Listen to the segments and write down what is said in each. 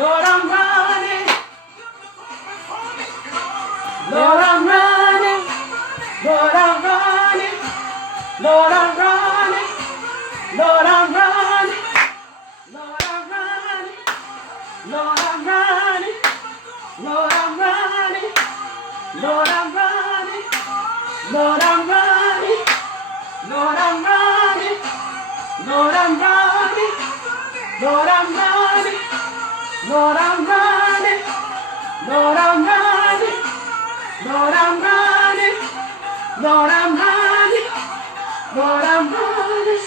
Lord, I'm running. Lord, I'm running. Lord, I'm running. Lord, I'm running. Lord, I'm running. Lord, I'm running. Lord, I'm running. Lord, I'm running. Lord, I'm running. Lord, I'm running. Lord, I'm running. Lord, I'm running. Lord, I'm running. Lord, I'm running. Lord, I'm running. Lord, I'm running. Lord, I'm running. Lord, I'm running.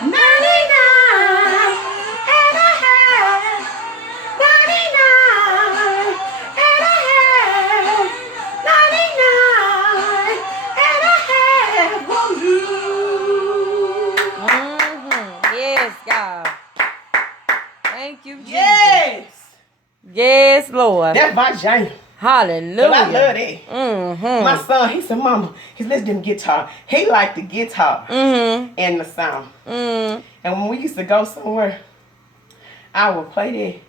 99 and a half. 99 and a half. 99 and a half. Won't you? Yes, God. Thank you, Jesus. Yes. Yes, Lord. That's my jam. Hallelujah. But I love that. My son, he said, Mama, he's listening to guitar. He liked the guitar and the sound. And when we used to go somewhere, I would play that.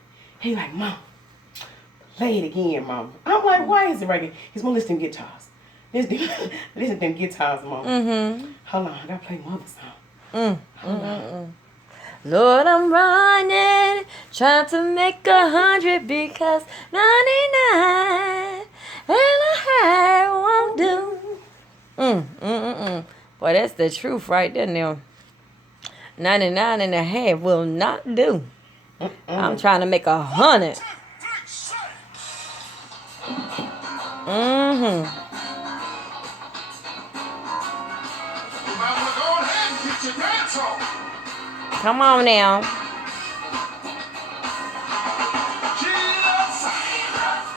He like, Mom, play it again, Mama. I'm like, why is it right here? He's more listening to guitars. Listen to them guitars, Mama. Hold on, I gotta play my other song. Hold on. Lord, I'm running, trying to make 100 because 99 and a half won't do. Boy, that's the truth right there now. 99 and a half will not do. I'm trying to make 100. Come on now.